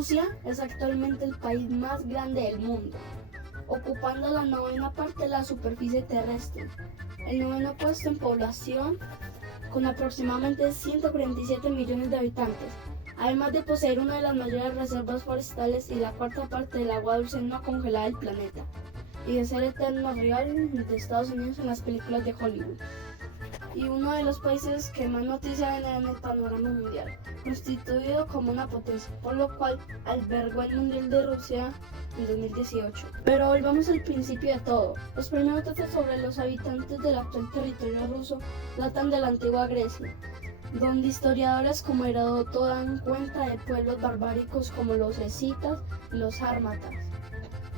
Rusia es actualmente el país más grande del mundo, ocupando la novena parte de la superficie terrestre, el noveno puesto en población, con aproximadamente 147 millones de habitantes, además de poseer una de las mayores reservas forestales y la cuarta parte del agua dulce no congelada del planeta, y de ser eterno rival de Estados Unidos en las películas de Hollywood, y uno de los países que más noticias genera en el panorama mundial, constituido como una potencia, por lo cual albergó el Mundial de Rusia en 2018. Pero volvamos al principio de todo. Los primeros datos sobre los habitantes del actual territorio ruso datan de la antigua Grecia, donde historiadores como Heródoto dan cuenta de pueblos barbáricos como los escitas y los sármatas,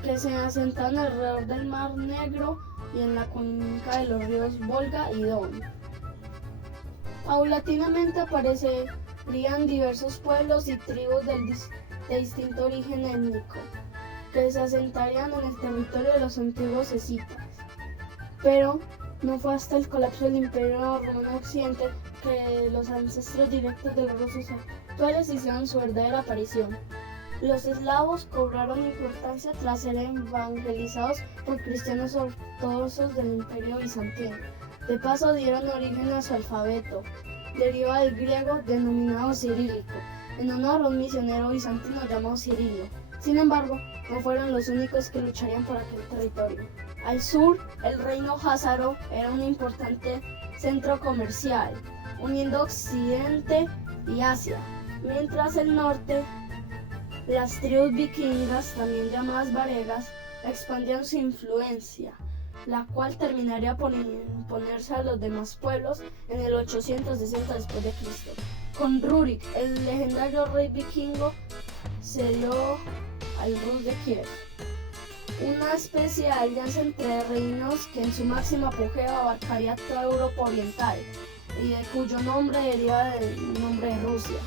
que se asentaban alrededor del Mar Negro y en la cuenca de los ríos Volga y Don. Paulatinamente aparecerían diversos pueblos y tribus de distinto origen étnico, que se asentarían en el territorio de los antiguos escitas. Pero no fue hasta el colapso del Imperio Romano Occidente que los ancestros directos de los rusos actuales hicieron su verdadera aparición. Los eslavos cobraron importancia tras ser evangelizados por cristianos ortodoxos del Imperio Bizantino. De paso dieron origen a su alfabeto, deriva del griego denominado cirílico, en honor a un misionero bizantino llamado Cirilo. Sin embargo, no fueron los únicos que lucharían por aquel territorio. Al sur, el reino házaro era un importante centro comercial, uniendo Occidente y Asia, mientras el norte, las tribus vikingas, también llamadas varegas, expandían su influencia, la cual terminaría por imponerse a los demás pueblos en el 860 después de Cristo. Con Rurik, el legendario rey vikingo, se dio al Rus de Kiev, una especie de alianza entre reinos que en su máximo apogeo abarcaría toda Europa oriental y de cuyo nombre deriva del nombre de Rusia.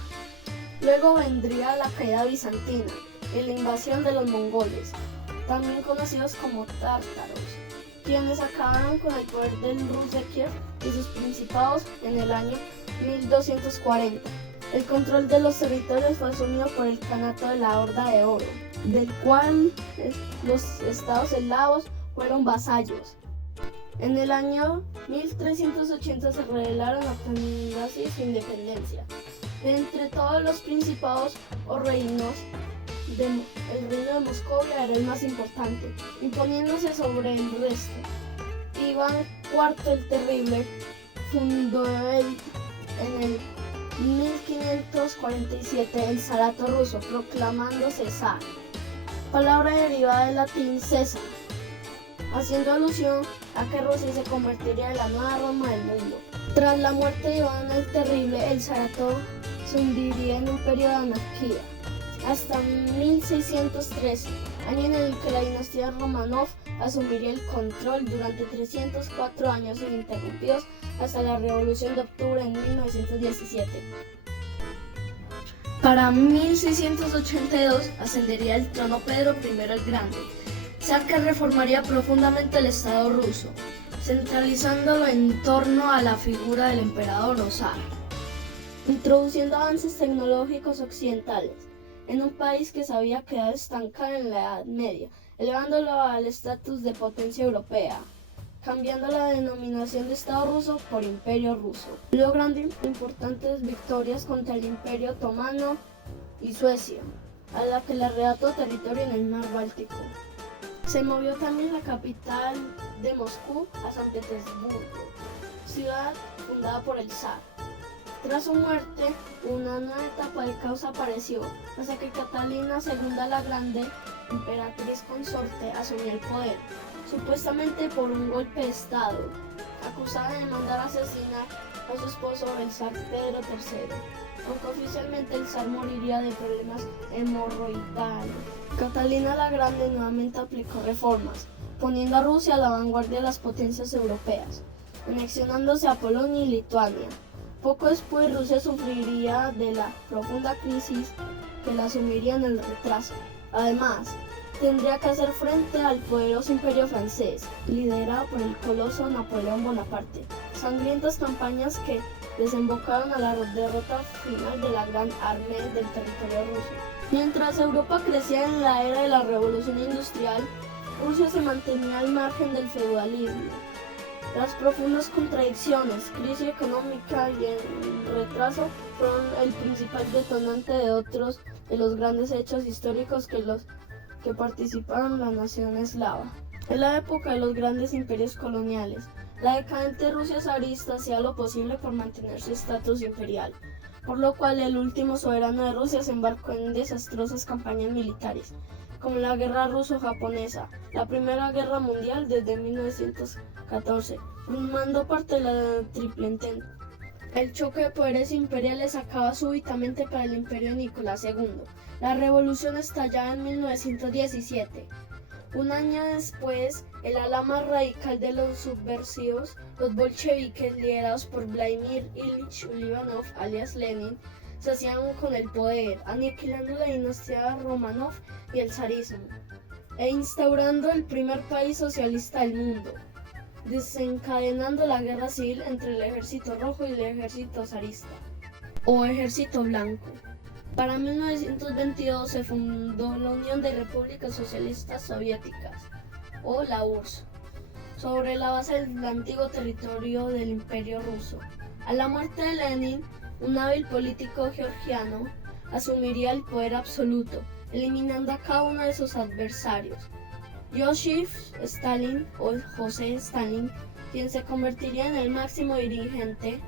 Luego vendría la caída bizantina y la invasión de los mongoles, también conocidos como tártaros, quienes acabaron con el poder del Rus de Kiev y sus principados en el año 1240. El control de los territorios fue asumido por el Kanato de la Horda de Oro, del cual los estados eslavos fueron vasallos. En el año 1380 se rebelaron obteniendo así su independencia. De entre todos los principados o reinos, el reino de Moscovia era el más importante, imponiéndose sobre el resto. Iván IV el Terrible fundó en el 1547 el Zarato ruso, proclamándose zar, palabra derivada del latín César, haciendo alusión a que Rusia se convertiría en la nueva Roma del mundo. Tras la muerte de Iván el Terrible, el Zarato se hundiría en un periodo de anarquía, hasta 1613, año en el que la dinastía Romanov asumiría el control durante 304 años ininterrumpidos hasta la Revolución de Octubre en 1917. Para 1682 ascendería al trono Pedro I el Grande, zar que reformaría profundamente el Estado ruso, centralizándolo en torno a la figura del emperador o zar, introduciendo avances tecnológicos occidentales en un país que se había quedado estancado en la Edad Media, elevándolo al estatus de potencia europea, cambiando la denominación de Estado ruso por Imperio ruso, logrando importantes victorias contra el Imperio otomano y Suecia, a la que le arrebató territorio en el mar Báltico. Se movió también la capital de Moscú a San Petersburgo, ciudad fundada por el zar. Tras su muerte, una nueva etapa de caos apareció, hasta que Catalina II la Grande, emperatriz consorte, asumió el poder, supuestamente por un golpe de estado, acusada de mandar asesinar a su esposo, el zar Pedro III, aunque oficialmente el zar moriría de problemas hemorroidales. Catalina la Grande nuevamente aplicó reformas, poniendo a Rusia a la vanguardia de las potencias europeas, anexionándose a Polonia y Lituania. Poco después Rusia sufriría de la profunda crisis que la sumiría en el retraso. Además, tendría que hacer frente al poderoso imperio francés, liderado por el coloso Napoleón Bonaparte. Sangrientas campañas que desembocaron a la derrota final de la Gran Armée del territorio ruso. Mientras Europa crecía en la era de la Revolución Industrial, Rusia se mantenía al margen del feudalismo. Las profundas contradicciones, crisis económica y el retraso fueron el principal detonante de otros de los grandes hechos históricos que participaron la nación eslava. En la época de los grandes imperios coloniales, la decadente Rusia zarista hacía lo posible por mantener su estatus imperial, por lo cual el último soberano de Rusia se embarcó en desastrosas campañas militares, como la Guerra Ruso-Japonesa, la Primera Guerra Mundial desde 1914, formando parte de la Triple Entente. El choque de poderes imperiales acaba súbitamente para el imperio de Nicolás II. La revolución estallaba en 1917. Un año después, el ala más radical de los subversivos, los bolcheviques, liderados por Vladimir Ilich Ulyanov, alias Lenin, se hacían con el poder, aniquilando la dinastía Romanov y el zarismo, e instaurando el primer país socialista del mundo, desencadenando la guerra civil entre el ejército rojo y el ejército zarista, o ejército blanco. Para 1922 se fundó la Unión de Repúblicas Socialistas Soviéticas, o la URSS, sobre la base del antiguo territorio del Imperio Ruso. A la muerte de Lenin, un hábil político georgiano asumiría el poder absoluto, eliminando a cada uno de sus adversarios. Joseph Stalin, o José Stalin, quien se convertiría en el máximo dirigente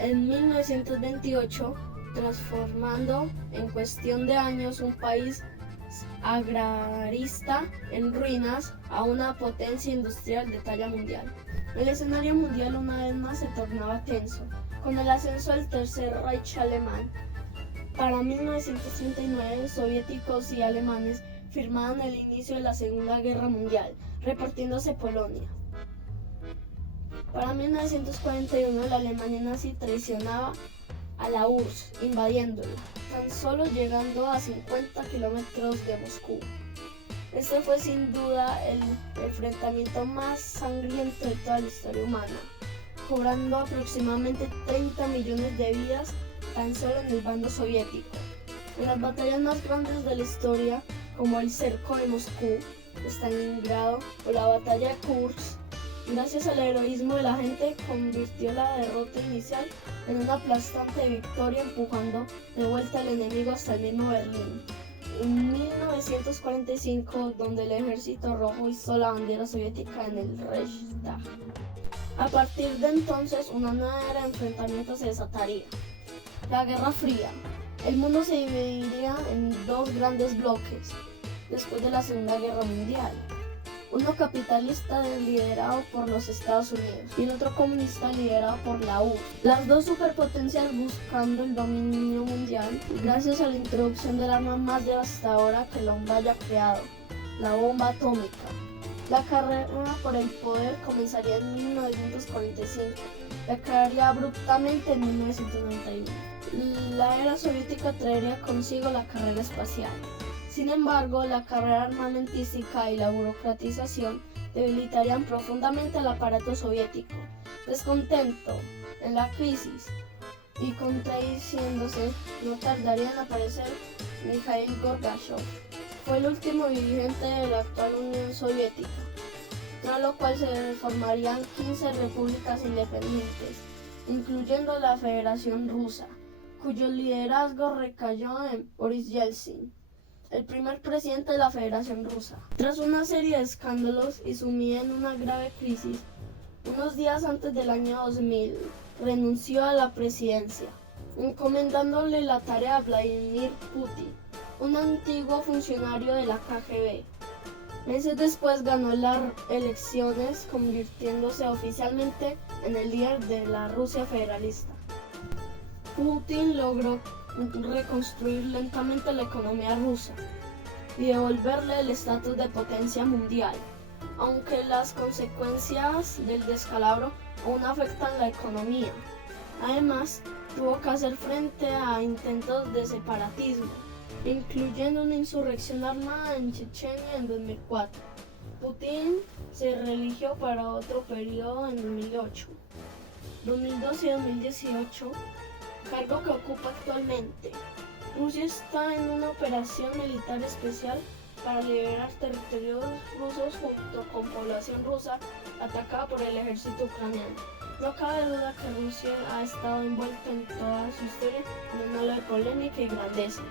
en 1928, transformando en cuestión de años un país agrarista en ruinas a una potencia industrial de talla mundial. El escenario mundial una vez más se tornaba tenso, con el ascenso del Tercer Reich alemán. Para 1939, soviéticos y alemanes firmaban el inicio de la Segunda Guerra Mundial, repartiéndose Polonia. Para 1941, la Alemania nazi traicionaba a la URSS, invadiéndola, tan solo llegando a 50 kilómetros de Moscú. Este fue sin duda el enfrentamiento más sangriento de toda la historia humana, cobrando aproximadamente 30 millones de vidas tan solo en el bando soviético. En las batallas más grandes de la historia, como el cerco de Moscú, Stalingrado o la batalla de Kursk, gracias al heroísmo de la gente, convirtió la derrota inicial en una aplastante victoria, empujando de vuelta al enemigo hasta el mismo Berlín. En 1945, donde el ejército rojo izó la bandera soviética en el Reichstag. A partir de entonces, una nueva era de enfrentamientos se desataría. La Guerra Fría. El mundo se dividiría en dos grandes bloques después de la Segunda Guerra Mundial. Uno capitalista liderado por los Estados Unidos y el otro comunista liderado por la URSS. Las dos superpotencias buscando el dominio mundial gracias a la introducción del arma más devastadora que el hombre haya creado, la bomba atómica. La carrera por el poder comenzaría en 1945 y acabaría abruptamente en 1991. La era soviética traería consigo la carrera espacial. Sin embargo, la carrera armamentística y la burocratización debilitarían profundamente al aparato soviético. Descontento en la crisis y contradiciéndose, no tardaría en aparecer Mikhail Gorbachev. Fue el último dirigente de la actual Unión Soviética, tras lo cual se formarían 15 repúblicas independientes, incluyendo la Federación Rusa, cuyo liderazgo recayó en Boris Yeltsin, el primer presidente de la Federación Rusa. Tras una serie de escándalos y sumida en una grave crisis, unos días antes del año 2000, renunció a la presidencia, encomendándole la tarea a Vladimir Putin, un antiguo funcionario de la KGB. Meses después ganó las elecciones, convirtiéndose oficialmente en el líder de la Rusia federalista. Putin logró reconstruir lentamente la economía rusa y devolverle el estatus de potencia mundial, aunque las consecuencias del descalabro aún afectan la economía. Además, tuvo que hacer frente a intentos de separatismo, incluyendo una insurrección armada en Chechenia en 2004. Putin se reeligió para otro periodo en 2008. 2012 y 2018, cargo que ocupa actualmente. Rusia está en una operación militar especial para liberar territorios rusos junto con población rusa atacada por el ejército ucraniano. No cabe duda que Rusia ha estado envuelta en toda su historia en una ola de polémica y grandeza.